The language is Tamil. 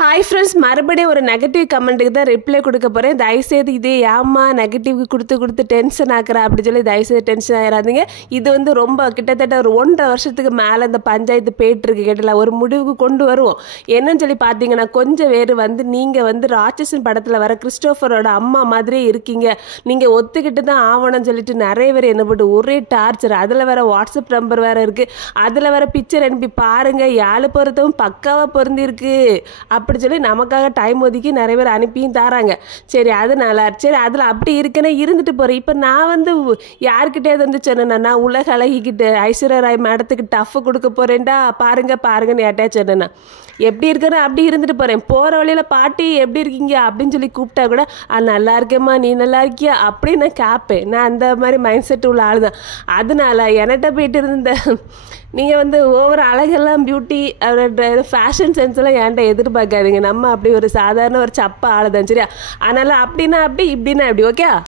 ஹாய் ஃப்ரெண்ட்ஸ், மறுபடியும் ஒரு நெகட்டிவ் கமெண்ட்டுக்கு தான் ரிப்ளை கொடுக்க போகிறேன். தயவுசெய்து இது ஏம்மா நெகட்டிவ்க்கு கொடுத்து டென்ஷன் ஆக்குற அப்படி சொல்லி தயவுசெய்து டென்ஷன் ஆகிடாதீங்க. இது வந்து ரொம்ப கிட்டத்தட்ட ஒரு 1.5 வருஷத்துக்கு மேலே இந்த பஞ்சாயத்து போயிட்டுருக்கு. கேட்டல ஒரு முடிவுக்கு கொண்டு வருவோம். என்னன்னு சொல்லி பார்த்தீங்கன்னா, கொஞ்சம் பேர் வந்து நீங்கள் வந்து ராட்சசன் படத்தில் வர கிறிஸ்டோஃபரோட அம்மா மாதிரியே இருக்கீங்க, நீங்கள் ஒத்துக்கிட்டு தான் ஆகணும்னு சொல்லிட்டு நிறைய பேர் என்ன போட்டு ஒரே டார்ச்சர். அதில் வேறு வாட்ஸ்அப் நம்பர் வேறு இருக்குது, அதில் வேறு பிக்சர் அனுப்பி பாருங்கள், 7 பொருத்தவும் பக்காவாக பொருந்திருக்கு அப்படி சொல்லி நமக்காக டைம் ஒதுக்கி நிறைய பேர் அனுப்பியும் தராங்க. சரி, அதனால சரி அதில் அப்படி இருக்குன்னா இருந்துட்டு போகிறேன். இப்போ நான் வந்து யாருக்கிட்டே வந்து சொன்னேன்னா, நான் உலக அழகிக்கிட்டு ஐஸ்வர்யா ராய் மேடத்துக்கு டஃப் கொடுக்க போகிறேன்டா, பாருங்கன்னு யார்ட்டே சொன்னேன்னா எப்படி இருக்குன்னு அப்படி இருந்துட்டு போகிறேன். போகிற வழியில் பாட்டி எப்படி இருக்கீங்க அப்படின்னு சொல்லி கூப்பிட்டா கூட நல்லா இருக்கேம்மா, நீ நல்லா இருக்கியா அப்படின்னு நான் கேட்பேன். நான் அந்த மாதிரி மைண்ட் செட் உள்ள ஆள் தான். அதனால என்கிட்ட போயிட்டு இருந்த நீங்கள் வந்து ஒவ்வொரு அழகெல்லாம் பியூட்டி ஃபேஷன் சென்ஸ் எல்லாம் என்கிட்ட எதிர்பார்க்காதீங்க. நம்ம அப்படி ஒரு சாதாரண ஒரு சப்ப ஆள் தான், சரியா? அதனால் அப்படின்னா அப்படி இப்படின்னா அப்படி, ஓகே.